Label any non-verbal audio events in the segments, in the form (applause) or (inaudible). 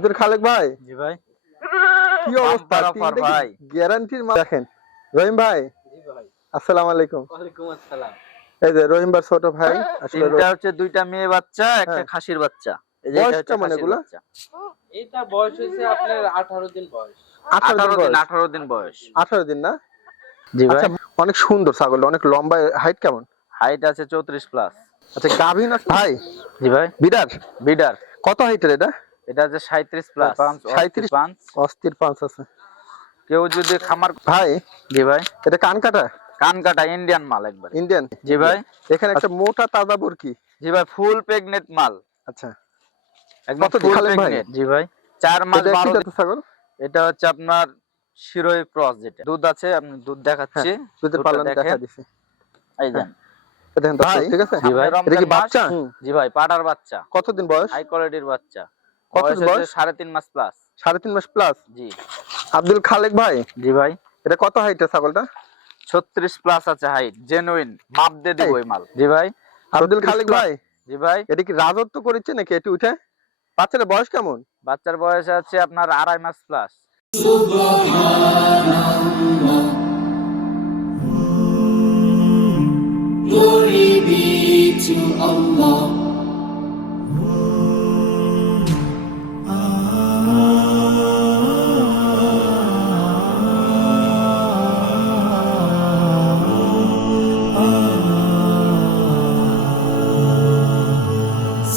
আব্দুল খালেক ভাই? জি ভাই। কি অবস্থা? ভাই। গ্যারান্টির মাল দেখেন। রহিম ভাই? জি ভাই। আসসালামু আলাইকুম। ওয়ালাইকুম আসসালাম। এই যে রহিম ভাই ছোট ভাই আসলে তিনটা হচ্ছে দুইটা মেয়ে বাচ্চা একটা হ্যাঁ। খাসির বাচ্চা। এই যে এটা এগুলা? বাচ্চা। এটা বয়স হয়েছে আপনার আঠারো দিন বয়স। আঠারো আঠারো দিন দিন বয়স। আঠারো দিন বয়স। আঠারো দিন না? জি আচ্ছা অনেক সুন্দর ছাগল অনেক লম্বা হাইট কেমন? হাইট আছে চৌত্রিশ প্লাস আচ্ছা গাভীন আছে ভাই? জি ভাই। বিরাট বিডার। কত হাইটের এটা? এটা আছে সাঁত্রিশ প্লাস 37 পাঁচ। অস্থির পাঁচ আছে। কেউ যদি খামার ভাই জি ভাই। এটা কান কাটা? কান কাটা ইন্ডিয়ান মাল একবার। ইন্ডিয়ান জি ভাই। এখানে একটা মোটা তাজা বুরকি। জি ভাই ফুল প্রেগনেন্ট মাল। আচ্ছা। একদম ফুল? প্রেগনেন্ট জি ভাই। চার মাস এটা কি বারো দিন জাতের ছাগল? এটা হচ্ছে আপনার শিরোই ক্রস যেটা। দুধ আছে আপনি দুধ দেখাচ্ছি। দুধের পালন দেখা দিছি। এই যান দেখেন দর্শক, ঠিক আছে? জি ভাই। এটা কি বাচ্চা? জি ভাই পাটার বাচ্চা। কতদিন বয়স? হাই কোয়ালিটির বাচ্চা। কত বয়স বয়স? সাড়ে তিন মাস প্লাস সাড়ে তিন মাস প্লাস জি। আব্দুল খালেক ভাই? জি ভাই। এটা কত হাইটের ছাগলটা? ছত্রিশ প্লাস আছে হাইট জেনুইন মাপ দিয়ে দিব এই। মাল। জি ভাই। আব্দুল খালেক ভাই? জি ভাই। এটা কি রাজত্ব করেছে নাকি এটি উঠে? বাচ্চার বয়স কেমন? বাচ্চার বয়স আছে আপনার আড়াই মাস plus Glory be to Allah.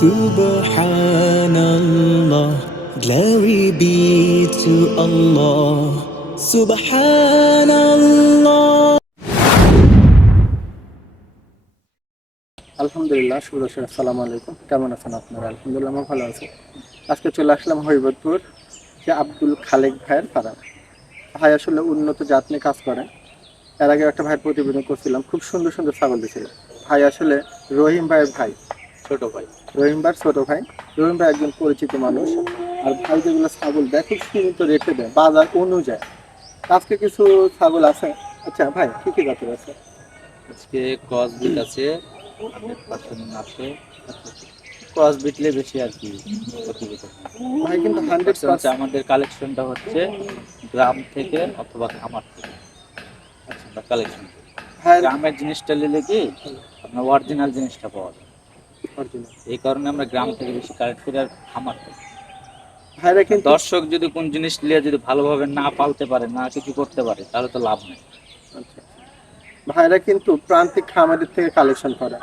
Subhanallah, glory be to Allah. Subhanallah. আলহামদুলিল্লাহ সুরসের আসসালামু আলাইকুম কেমন আছেন আপনারা? আলহামদুলিল্লাহ আমি ভালো আছি। আজকে চলে আসলাম হরিবতপুর যে আব্দুল খালেক ভাইয়ের ফার্ম ভাই আসলে উন্নত জাত নিয়ে কাজ করে এর আগে একটা ভাইয়ের প্রতিবেদন করছিলাম খুব সুন্দর সুন্দর ছাগল দিয়েছিল ভাই আসলে রহিম ভাইয়ের ভাই ছোট ভাই। রহিম ভাইয়ের ছোট ভাই। রহিম ভাই একজন পরিচিত মানুষ। আর ভাই যেগুলো ছাগল দেয় খুব সীমিত রেটে দেয় বাজার অনুযায়ী। আজকে কিছু ছাগল আছে? আচ্ছা ভাই কি কি জাতের আছে? আজকে ক্রস বিট আছে আছে। ক্রস বিটলে বেশি আর কি ভাই কিন্তু হান্ড্রেড হচ্ছে আমাদের কালেকশনটা হচ্ছে গ্রাম থেকে অথবা খামার থেকে। আমরা কালেকশন। গ্রামের জিনিসটা নিলে কি আপনার অরিজিনাল জিনিসটা পাওয়া যায়। এই কারণে আমরা গ্রাম থেকে বেশি কালেক্ট করি আর খামার থেকে ভাইরা কিন্তু দর্শক যদি কোন জিনিস নিয়ে যদি ভালোভাবে না পালতে পারে না কিছু করতে পারে তাহলে তো লাভ নেই। আচ্ছা। ভাইরা কিন্তু প্রান্তিক খামারের থেকে কালেকশন করে।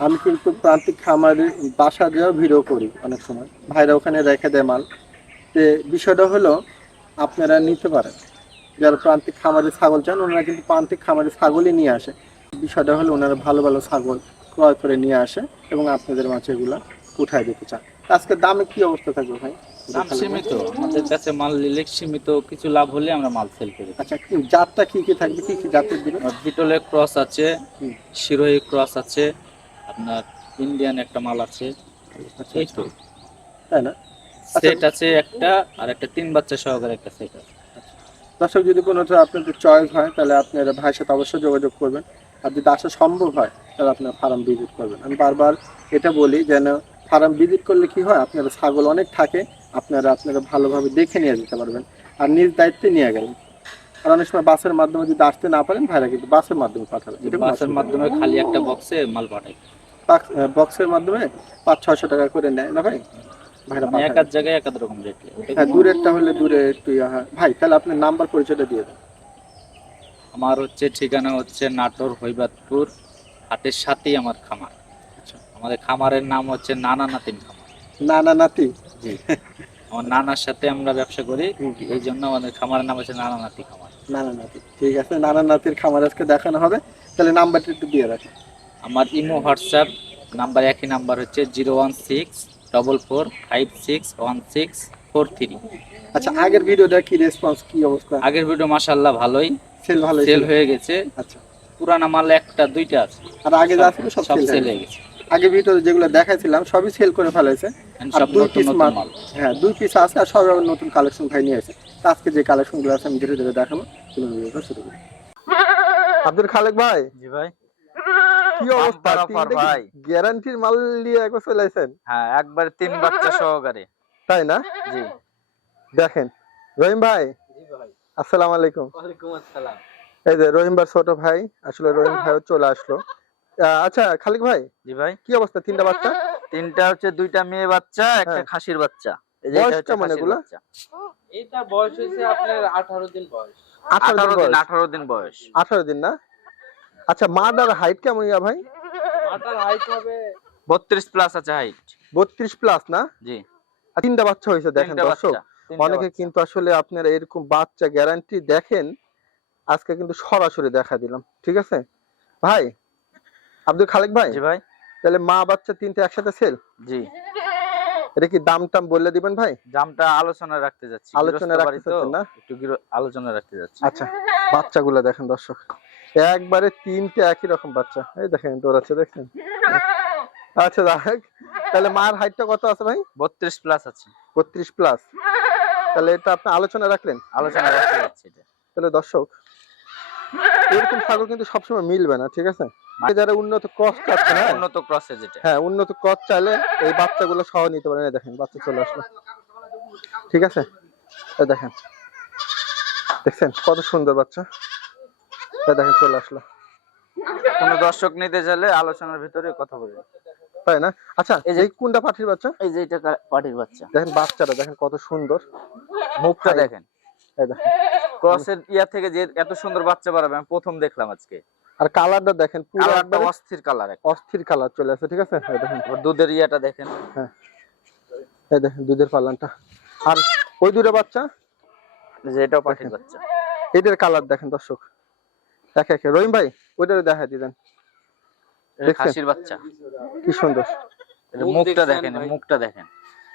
আমি কিন্তু প্রান্তিক খামারের বাসা দিয়েও ভিডিও করি অনেক সময়। ভাইরা ওখানে রেখে দেয় মাল। যে বিষয়টা হলো আপনারা নিতে পারেন। যারা প্রান্তিক খামারে ছাগল চান ওনারা কিন্তু প্রান্তিক খামারে ছাগলই নিয়ে আসে। বিষয়টা হলো ওনারা ভালো ভালো ছাগল ক্রয় করে নিয়ে আসে এবং আপনাদের মাঝে এগুলা উঠাই দিতে চান। আজকে দামে কি অবস্থা থাকবে ভাই? দাম সীমিত। আমাদের কাছে মাল সীমিত কিছু লাভ হলে আমরা মাল সেল করি আচ্ছা জাতটা কি কি থাকবে? কি কি জাতের বিটলে ক্রস আছে। ক্রস আছে আপনার ইন্ডিয়ান একটা মাল আছে। আচ্ছা, এই তো। তাই না? সেট আছে একটা আর একটা তিন বাচ্চা সহকারে একটা সেট আছে। দর্শক যদি কোনো আপনাদের চয়েস হয় তাহলে আপনারা ভাইয়ের সাথে অবশ্যই যোগাযোগ করবেন। আর যদি আসা সম্ভব হয় তাহলে আপনার ফার্ম ভিজিট করবেন। আমি বারবার এটা বলি যেন ফার্ম ভিজিট করলে কি হয় আপনারা ছাগল অনেক থাকে আপনারা আপনারা ভালোভাবে দেখে নিয়ে যেতে পারবেন আর নিজ দায়িত্বে নিয়ে গেলেন। আর অনেক সময় বাসের মাধ্যমে যদি আসতে না পারেন ভাইরা কিন্তু বাসের মাধ্যমে পাঠাবেন বাসের মাধ্যমে খালি একটা বক্সে মাল পাঠাই নেই। বক্সের মাধ্যমে পাঁচ ছয়শো টাকা করে নেয় না ভাই? মানে এক এক জায়গায় এক এক রকম রেট হ্যাঁ দূরেরটা হলে দূরে একটু ভাই তাহলে আপনার নাম্বার পরিচয়টা দিয়ে দেন। আমার হচ্ছে ঠিকানা হচ্ছে নাটোর হৈবাদপুর হাটের সাথেই আমার খামার। আচ্ছা। আমাদের খামারের নাম হচ্ছে নানা নাতিন খামার। নানা নাতি? জি। আমার নানার সাথে আমরা ব্যবসা করি এই জন্য আমাদের খামারের নাম হচ্ছে নানা নাতি খামার। নানা নাতি। ঠিক আছে নানা নাতির খামার আজকে দেখানো হবে। তাহলে নাম্বারটা একটু দিয়ে রাখেন আমার ইমো হোয়াটসঅ্যাপ নাম্বার একই নাম্বার হচ্ছে zero one six double four five six one six four three আচ্ছা আগের ভিডিওটা কি রেসপন্স কি অবস্থা? আগের ভিডিও মাসাল্লাহ ভালোই। সেল ভালো সেল হয়ে গেছে। আচ্ছা। পুরানা মাল একটা দুইটা আছে। আর আগে যা ছিল সব সেল হয়ে গেছে। আগে ভিডিও যেগুলো দেখাইছিলাম সবই সেল করে ফেলেছে আর দুই পিস মাল হ্যাঁ দুই পিস আছে আর সব নতুন কালেকশন ভাই নিয়ে এসে আজকে যে কালেকশনগুলো আছে আমি ধীরে ধীরে দেখাবো। শুরু করি। আব্দুল খালেক ভাই। জি ভাই। কি অবস্থা? ভাই। গ্যারান্টির মাল নিয়ে একবার চলে আসেন হ্যাঁ একবার তিন (laughs) বাচ্চা সহকারে। তাই না? জি। দেখেন রহিম ভাই। আসসালামু আলাইকুম। ওয়ালাইকুম আসসালাম। এই যে রহিম ভাই ছোট ভাই আসলে রহিম ভাইও চলে আসলো। আচ্ছা খালিক ভাই জি ভাই। কি অবস্থা তিনটা বাচ্চা? তিনটা হচ্ছে দুইটা মেয়ে বাচ্চা একটা হ্যাঁ। খাসির বাচ্চা। এই যে এটা এগুলা? বাচ্চা। এটা বয়স হয়েছে আপনার আঠারো দিন বয়স। আঠারো আঠারো দিন দিন বয়স। আঠারো দিন বয়স। আঠারো দিন না? আচ্ছা মাটার হাইট কেমন ইয়া ভাই? মাটার হাইট হবে বত্রিশ প্লাস আছে হাইট বত্রিশ প্লাস না? জি। আর তিনটা বাচ্চা হয়েছে দেখেন দর্শক। অনেকে কিন্তু আসলে আপনারা এরকম বাচ্চা গ্যারান্টি দেখেন আজকে কিন্তু সরাসরি দেখা দিলাম ঠিক আছে? ভাই আব্দুল খালেক ভাই জি ভাই। তাহলে মা বাচ্চা তিনটে একসাথে সেল জি। এটা কি দাম টাম বললে দিবেন ভাই? দামটা আলোচনা রাখতে যাচ্ছি। আলোচনা রাখতে না? একটু গৃহ- আলোচনা রাখতে যাচ্ছি। আচ্ছা বাচ্চাগুলো দেখেন দর্শক। একবারে তিনটে একই রকম বাচ্চা। এই দেখেন দৌড়াচ্ছে দেখছেন আচ্ছা দেখ তাহলে মার হাইটটা কত আছে ভাই? বত্রিশ প্লাস আছে। বত্রিশ প্লাস তাহলে এটা আপনি আলোচনা রাখলেন? আলোচনা রাখতে যাচ্ছি তাহলে দর্শক এরকম ছাগল কিন্তু সবসময় মিলবে না ঠিক আছে? যারা উন্নত ক্রস চাচ্ছে না উন্নত ক্রসে যেটা। হ্যাঁ উন্নত ক্রস চাইলে এই বাচ্চাগুলো সহ নিতে পারেন। দেখেন বাচ্চা চলে আসলো। ঠিক আছে? দেখেন। দেখছেন কত সুন্দর বাচ্চা? দেখেন চলে আসলো। কোনো দর্শক নিতে চাইলে আলোচনার ভিতরে কথা তাই না? আচ্ছা এই যে- কোনটা বাচ্চা? এই যে এটা পাটির বাচ্চা। দেখেন বাচ্চাটা দেখেন কত সুন্দর। মুখটা দেখেন। এই দেখেন। ক্রসের ইয়া থেকে যে এত সুন্দর বাচ্চা বাড়াবে আমি প্রথম দেখলাম আজকে। আর কালারটা দেখেন কালারটা অস্থির কালার অস্থির কালার চলে আসে ঠিক আছে? দেখেন। দুধের ইয়াটা দেখেন। এই দেখেন দুধের পালানটা আর ওই দুটো বাচ্চা? যে এটাও পাটির বাচ্চা। এটার কালার দেখেন দর্শক। একে একে। রহিম ভাই ওইটারে দেখা দিবেন খাসির বাচ্চা। কি সুন্দর। মুখটা দেখেন মুখটা দেখেন।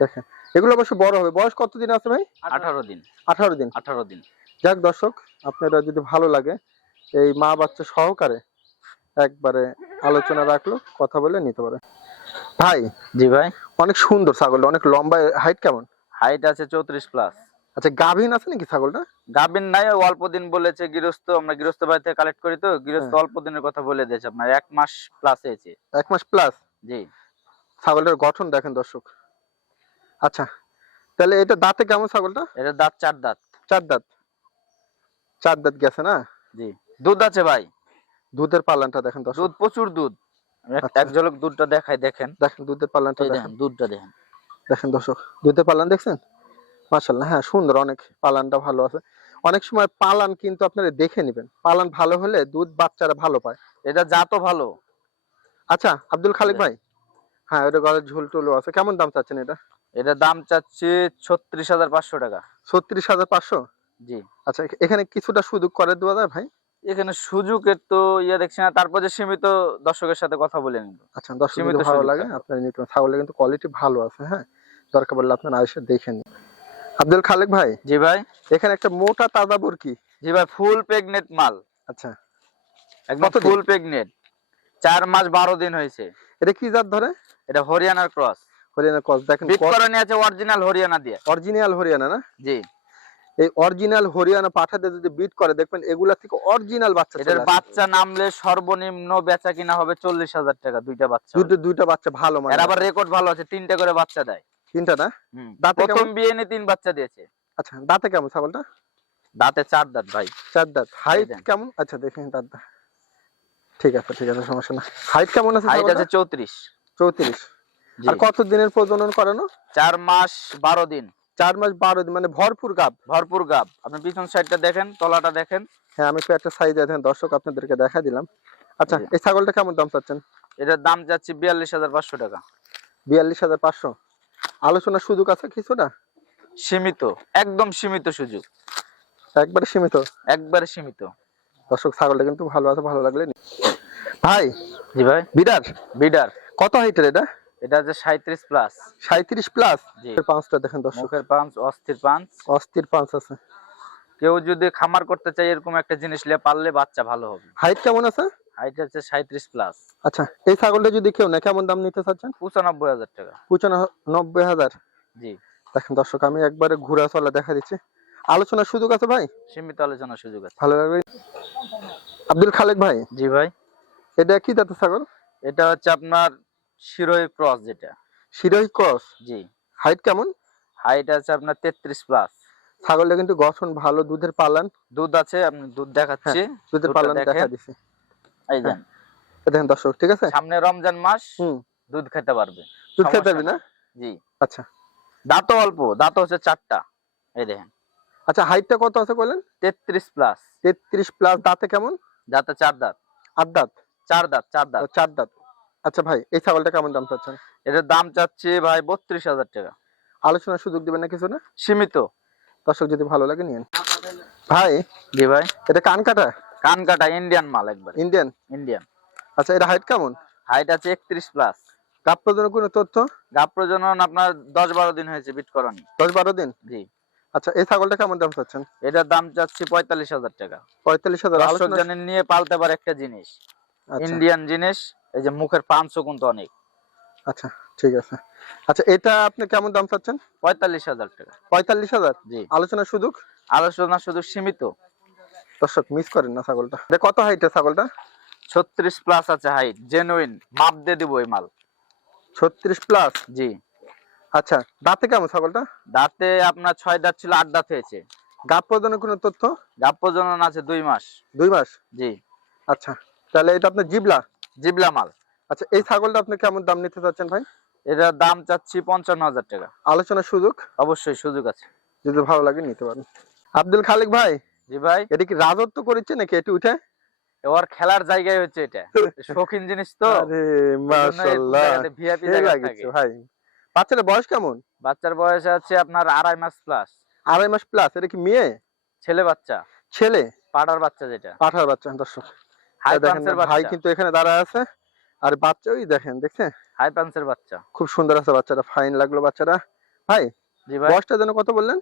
দেখেন। এগুলো অবশ্য বড় হবে। বয়স আছে ভাই? আঠারো দিন। আঠারো দিন। আঠারো দিন। যাক দর্শক আপনারা যদি ভালো লাগে এই মা বাচ্চা সহকারে একবারে আলোচনা রাখল কথা বলে নিতে পারে ভাই জি ভাই। অনেক সুন্দর ছাগল অনেক লম্বা হাইট কেমন? হাইট আছে চৌত্রিশ প্লাস আচ্ছা গাভীন আছে নাকি ছাগলটা? গাবিন নাই অল্প দিন বলেছে গৃহস্থ আমরা গৃহস্থ বাড়ি থেকে কালেক্ট করি তো গৃহস্থ হ্যাঁ। অল্প দিনের কথা বলে দিয়েছে আপনার এক মাস প্লাস হয়েছে। এক মাস প্লাস জি। ছাগলটার গঠন দেখেন দর্শক। আচ্ছা তাহলে এটা দাঁতে কেমন ছাগলটা? এটা দাঁত চার দাঁত। চার দাঁত। চার দাঁত গেছে না? জি। দুধ আছে ভাই। দুধের পালানটা দেখেন দর্শক। দুধ প্রচুর দুধ। এক- আচ্ছা। ঝলক দুধটা দেখাই দেখেন। দেখেন দুধের পালানটা দেখেন। দেখেন দুধটা দেখেন। দেখেন দর্শক দুধের পালান দেখছেন? মাশাল্লাহ হ্যাঁ সুন্দর অনেক পালানটা ভালো আছে। অনেক সময় পালান কিন্তু আপনারা দেখে নেবেন। পালান ভালো হলে দুধ বাচ্চারা ভালো পায়। এটা জাতও ভালো। আচ্ছা আব্দুল খালিক ভাই। হ্যাঁ ওটা গলার ঝুল টুলও আছে। কেমন দাম চাচ্ছেন এটা? এটা দাম চাচ্ছি ছত্রিশ হাজার পাঁচশো টাকা। ছত্রিশ হাজার পাঁচশো? জি। আচ্ছা এখানে কিছুটা সুযোগ করে দেওয়া যায় ভাই? এখানে সুযোগের তো ইয়ে দেখছি না। তারপর যে সীমিত দর্শকের সাথে কথা বলে নিব। আচ্ছা দর্শক ভালো লাগে আপনার নিতে। ছাগলের কিন্তু কোয়ালিটি ভালো আছে হ্যাঁ? দরকার পড়লে আপনার এসে দেখে নিন। আব্দুল খালেক ভাই? জি ভাই। এখানে একটা মোটা তাজা বুরকি। জি ভাই ফুল প্রেগনেন্ট মাল। আচ্ছা। একদম ফুল প্রেগনেন্ট চার মাস বারো দিন হয়েছে। এটা কি জাত ধরে? এটা হরিয়ানার ক্রস। হরিয়ানা কস দেখেন বিট করানি আছে অরিজিনাল হরিয়ানা দিয়ে। অরিজিনাল হরিয়ানা না? জি। এই অরিজিনাল হরিয়ানা পাঠাতে যদি বিট করে দেখবেন এগুলা থেকে অরিজিনাল বাচ্চা আসে। বাচ্চা নামলে সর্বনিম্ন বেচা কিনা হবে চল্লিশ হাজার টাকা দুইটা বাচ্চা দুটো দুইটা বাচ্চা ভালো মানে। এর আবার রেকর্ড ভালো আছে তিনটা করে বাচ্চা দেয়। তিনটা না? দাঁতে প্রথম? বিয়ে নিয়ে তিন বাচ্চা দিয়েছে। আচ্ছা দাঁতে কেমন ছাগলটা? দাঁতে চার দাঁত ভাই। চার দাঁত। হাইট কেমন? আচ্ছা দেখেন দাঁত ঠিক আছে ঠিক আছে সমস্যা না হাইট কেমন আছে হাইট আছে চৌত্রিশ। চৌত্রিশ। জি। আর কত দিনের প্রজনন করানো? চার মাস বারো দিন। চার মাস বারো দিন মানে ভরপুর গাব। ভরপুর গাব। আপনি পিছন সাইডটা দেখেন তলাটা দেখেন। হ্যাঁ আমি একটু সাইজ দেখেন দর্শক আপনাদেরকে দেখা দিলাম। আচ্ছা এই ছাগলটা কেমন দাম চাচ্ছেন? এটার দাম যাচ্ছে বিয়াল্লিশ হাজার পাঁচশো টাকা। বিয়াল্লিশ হাজার পাঁচশো। আলোচনার সুযোগ আছে কিছু না? সীমিত একদম সীমিত সুযোগ। একবারে সীমিত? একবারে সীমিত। দর্শক ছাগলটা কিন্তু ভালো আছে ভালো লাগলে। ভাই জি ভাই। বিডার? বিডার। কত হাইটের এটা? এটা যে 37 প্লাস সাঁত্রিশ প্লাস জি। পাঁচটা দেখেন দর্শকের পাঁচ অস্থির পাঁচ। অস্থির পাঁচ আছে। কেউ যদি খামার করতে চায় এরকম একটা জিনিস নিয়ে পারলে বাচ্চা ভালো হবে। হাইট কেমন আছে? হাইট হচ্ছে সাঁত্রিশ প্লাস আচ্ছা এই ছাগলটা যদি কেউ না কেমন দাম নিতে চাচ্ছেন? পঁচানব্বই হাজার টাকা। পঁচানব্বই হাজার? জি। দেখেন দর্শক আমি একবারে ঘুরা চলা দেখা দিচ্ছি। আলোচনার সুযোগ আছে ভাই? সীমিত আলোচনার সুযোগ আছে। ভালো লাগবে। আব্দুল খালেক ভাই জি ভাই। এটা কি জাতের ছাগল? এটা হচ্ছে আপনার শিরোই ক্রস যেটা। শিরোহী ক্রস? জি। হাইট কেমন? হাইট আছে আপনার তেত্রিশ প্লাস ছাগলটা কিন্তু গঠন ভালো দুধের পালান। দুধ আছে আপনি দুধ দেখাচ্ছি। দুধের দুধটা পালান দেখা দিছি। এই যান এ দেখেন দর্শক ঠিক আছে? সামনে রমজান মাস দুধ খেতে পারবে। দুধ খেতে পারবি না? জি। আচ্ছা। দাঁতও অল্প দাঁত হচ্ছে চারটা। এই দেখেন। আচ্ছা হাইটটা কত আছে বলেন? তেত্রিশ প্লাস। তেত্রিশ প্লাস দাঁতে কেমন? দাঁতে চার দাঁত। আট দাঁত? চার দাঁত চার দাঁত। চার দাঁত। আচ্ছা ভাই এই ছাগলটা কেমন দাম চাচ্ছেন? এটার দাম চাচ্ছে ভাই বত্রিশ হাজার টাকা। আলোচনার সুযোগ দিবেন না কিছু না? সীমিত। দর্শক যদি ভালো লাগে নিন ভাই জি ভাই। এটা কান কাটা? কান কাটা ইন্ডিয়ান মাল একবার। ইন্ডিয়ান ইন্ডিয়ান আচ্ছা এটা হাইট কেমন? হাইট আছে একত্রিশ প্লাস গাপ পর্যন্ত কোনো তথ্য? গাপ প্রজনন আপনার দশ বারো দিন হয়েছে বিট করানি দশ বারো দিন? জি। আচ্ছা এই ছাগলটা কেমন দাম চাচ্ছেন? এটার দাম চাচ্ছি পঁয়তাল্লিশ হাজার টাকা। পঁয়তাল্লিশ হাজার দর্শক আলোচনা জানেন নিয়ে পালতে পারে একটা জিনিস। আচ্ছা, ইন্ডিয়ান জিনিস এই যে মুখের পাঁচশো কিন্তু অনেক। আচ্ছা। ঠিক আছে। আচ্ছা এটা আপনি কেমন দাম চাচ্ছেন? পঁয়তাল্লিশ হাজার টাকা। পঁয়তাল্লিশ হাজার? জি। আলোচনার সুযোগ? আলোচনা শুধু সীমিত। দর্শক মিস করেন না ছাগলটা। এটা কত হাইটের ছাগলটা? ছত্রিশ প্লাস আছে হাইট জেনুইন মাপ দিয়ে দিব এই মাল। ছত্রিশ প্লাস জি। আচ্ছা দাঁতে কেমন ছাগলটা? দাঁতে আপনার ছয় দাঁত ছিল আট দাঁত হয়েছে। গাপ পর্যন্ত কোনো তথ্য? গাপ প্রজনন আছে দুই মাস। দুই মাস? জি। আচ্ছা তাহলে এটা আপনার জিবলা? জিবলা মাল। আচ্ছা এই ছাগলটা আপনি কেমন দাম নিতে চাচ্ছেন ভাই? এটার দাম চাচ্ছি পঞ্চান্ন হাজার টাকা। আলোচনার সুযোগ? অবশ্যই সুযোগ আছে। যদি ভালো লাগে নিতে পারেন। আব্দুল খালিক ভাই জি ভাই। এটা কি রাজত্ব করেছে নাকি এটি উঠে? ওর খেলার জায়গায় হচ্ছে এটা। (laughs) শৌখিন জিনিস তো। আরে মাশাআল্লাহ। ভিআইপি জায়গা থাকে। ভাই। বাচ্চাটার বয়স কেমন? বাচ্চার বয়স আছে আপনার আড়াই মাস প্লাস আড়াই মাস প্লাস এটা কি মেয়ে? ছেলে বাচ্চা। ছেলে? পাড়ার বাচ্চা যেটা। পাঠার বাচ্চা দর্শক। হাই ভাই কিন্তু এখানে দাঁড়ায় আছে। আর বাচ্চা ওই দেখেন দেখছেন? হাই পান্সের বাচ্চা। খুব সুন্দর আছে বাচ্চাটা ফাইন লাগল বাচ্চাটা। ভাই জি ভাই। বয়সটা যেন কত বললেন?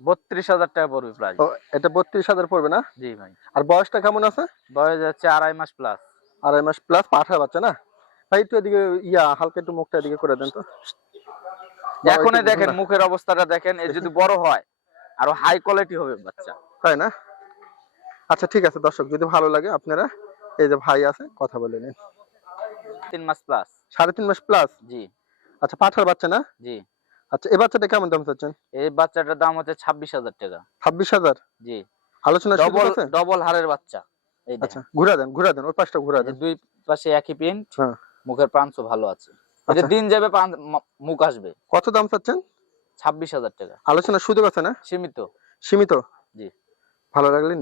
বত্রিশ হাজার টাকা পড়বে প্রায়। এটা বত্রিশ হাজার পড়বে না? জি ভাই। আর বয়সটা কেমন আছে? বয়স হচ্ছে আড়াই মাস প্লাস আড়াই মাস প্লাস পাঠার বাচ্চা না? ভাই একটু এদিকে ইয়া হালকা একটু মুখটা এদিকে করে দেন তো। বাবা, এখনই দেখেন মুখের অবস্থাটা দেখেন এ যদি বড় হয় আরও হাই কোয়ালিটি হবে বাচ্চা। তাই না? আচ্ছা ঠিক আছে দর্শক যদি ভালো লাগে আপনারা এই যে ভাই আছে কথা বলে নিন। তিন মাস প্লাস সাড়ে তিন মাস প্লাস জি। আচ্ছা পাঠার বাচ্চা না? জি। আচ্ছা এই বাচ্চাটা কেমন দাম চাচ্ছেন? এই বাচ্চাটার দাম হচ্ছে ছাব্বিশ হাজার টাকা। ছাব্বিশ হাজার? জি। আলোচনা ডবল ডবল হারের বাচ্চা। আচ্ছা ঘুরা দেন ঘুরা দেন ওই পাশটা ঘুরা দেন। দুই পাশে একই প্রিন্ট হ্যাঁ। মুখের ভালো আছে। আচ্ছা। দিন যাবে মুখ আসবে। কত দাম চাচ্ছেন? ছাব্বিশ হাজার টাকা। আলোচনার সুযোগ আছে না? সীমিত। সীমিত? জি। ভালো লাগলে